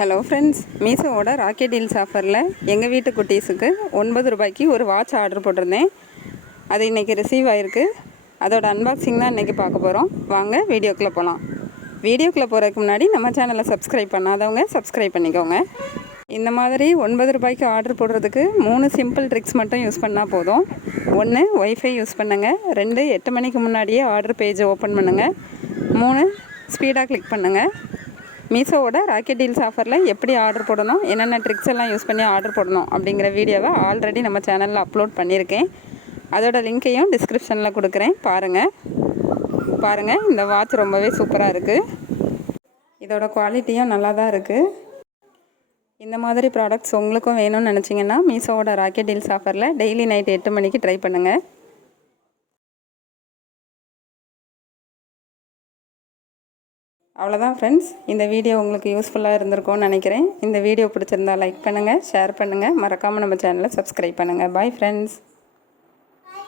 Hello friends மீஷோவோட rocket deals ஆஃபரில் எங்கள் வீட்டு குட்டீஸுக்கு ஒன்பது ரூபாய்க்கு ஒரு வாட்ச் ஆர்டர் போட்டிருந்தேன். அது இன்றைக்கி ரிசீவ் ஆகிருக்கு அதோட அன்பாக்சிங் தான் இன்றைக்கி பார்க்க போகிறோம் வாங்க வீடியோக்குள்ளே போகலாம் வீடியோக்குள்ளே போகிறதுக்கு முன்னாடி நம்ம சேனலை சப்ஸ்கிரைப் பண்ணாதவங்க சப்ஸ்கிரைப் பண்ணிக்கோங்க. இந்த மாதிரி ஒன்பது ரூபாய்க்கு ஆர்டர் போடுறதுக்கு மூணு சிம்பிள் ட்ரிக்ஸ் மட்டும் யூஸ் பண்ணால் போதும். ஒன்று ஒய்ஃபை யூஸ் பண்ணுங்கள் ரெண்டு எட்டு மணிக்கு முன்னாடியே ஆர்டர் பேஜை ஓப்பன் பண்ணுங்கள் மூணு ஸ்பீடாக கிளிக் பண்ணுங்கள் மீஷோவோட ராக்கெட் டீல்ஸ் ஆஃபரில் எப்படி ஆர்டர் போடணும் என்னென்ன ட்ரிக்ஸ் எல்லாம் யூஸ் பண்ணி ஆர்டர் போடணும் அப்படிங்கிற வீடியோவை ஆல்ரெடி நம்ம சேனலில் அப்லோட் பண்ணியிருக்கேன். அதோட லிங்க்கையும் டிஸ்கிரிப்ஷனில் கொடுக்குறேன். பாருங்கள் பாருங்கள் இந்த வாட்ச் ரொம்பவே சூப்பராக இருக்குது இதோட குவாலிட்டியும் நல்லா தான் இருக்குது இந்த மாதிரி ப்ராடக்ட்ஸ் உங்களுக்கும் வேணும்னு நினச்சிங்கன்னா மீஷோவோட ராக்கெட் டீல்ஸ் ஆஃபரில் டெய்லி நைட் எட்டு மணிக்கு ட்ரை பண்ணுங்கள் அவ்வளோதான் ஃப்ரெண்ட்ஸ் இந்த வீடியோ உங்களுக்கு யூஸ்ஃபுல்லாக இருந்திருக்கும்னு நினைக்கிறேன். இந்த வீடியோ பிடிச்சிருந்தா லைக் பண்ணுங்கள் ஷேர் பண்ணுங்கள் மறக்காமல் நம்ம சேனலை சப்ஸ்கிரைப் பண்ணுங்கள் பாய் ஃப்ரெண்ட்ஸ்